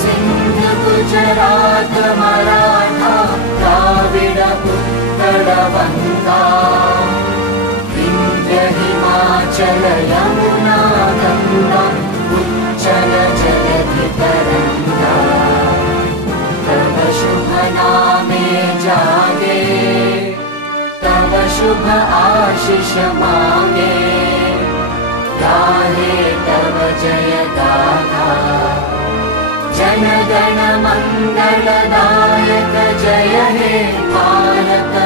सिंध गुजरात मराठा द्राविड उत्कल वंगा विंध्य हिमाचल यमुना गंगा उच्चल जलधि तरंगा तव शुभ नामे जागे तव शुभ आशीष मांगे गाहे तव जय गाथा जन गण मंगलदायक जय हे भारत